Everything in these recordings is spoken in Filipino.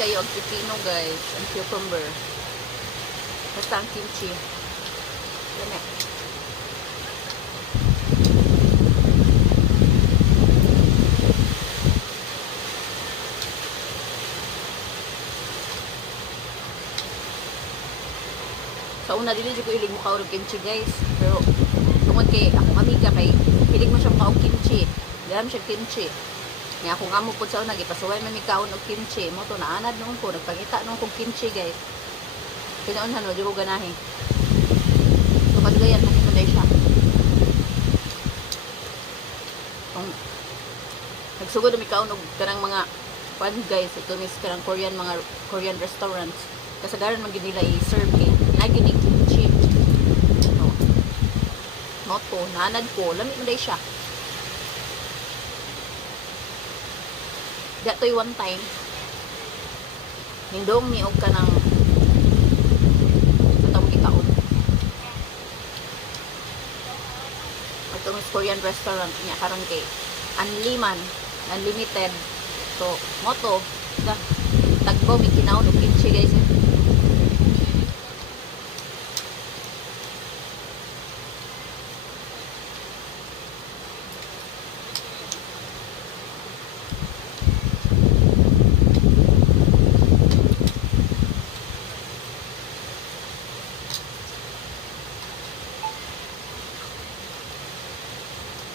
kayo ang pipino guys, ang cucumber. Basta ang kimchi. Lami. Sa una dili jud ko ilig mo kaon og kimchi guys, pero tungod kay akong amiga kay hilig mo siya kaon kimchi. Diam siya kimchi. Nga akong amo pud sa una gipasuway man mi kaon og kimchi, mo to naanad noon ko nagpangita noon kong kimchi guys. Kinaunhan no di ko ganahin. So kadgayan mo ko siya. Kung nagsugod mi kaon og kanang mga pan guys, ito mis kanang Korean restaurants. Kasagaran man gid nila i-serve kay lagi ni kimchi. No. Moto, nanad ko, lami mo day siya. Dato'y one time, nindong ni og ka ng itong itaon. Itong Korean restaurant niya, karon kay unlimited. So, moto, tagbo, may kinaon og kimchi guys.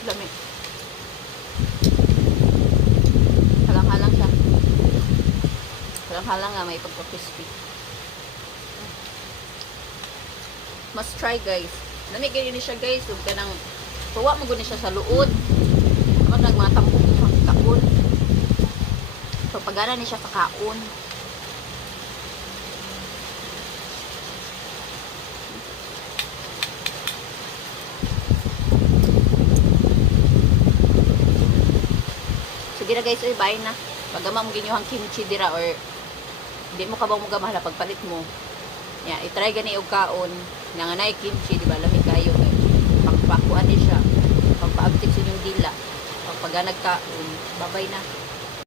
Lami. Halang-halang siya. Halang-halang nga may pagka-crispy. Must try guys. Lami kayo ni siya guys. Huwag ka nang tuwa mo guni siya sa luod. Kapag nagmatampok mo sa kaon. So pagana ni siya sa kaon. Sige na guys, bye na. Pagama mo ginyuhang kimchi dira or hindi mo kabaw mo gamahala pagpalit mo. Yeah, i-try gani og kaon nga nay kimchi, di ba? Lami kayo kay pagpakuan ni siya. Pagpaabtik sa inyong dila. Pagpaganag kaon, babay na.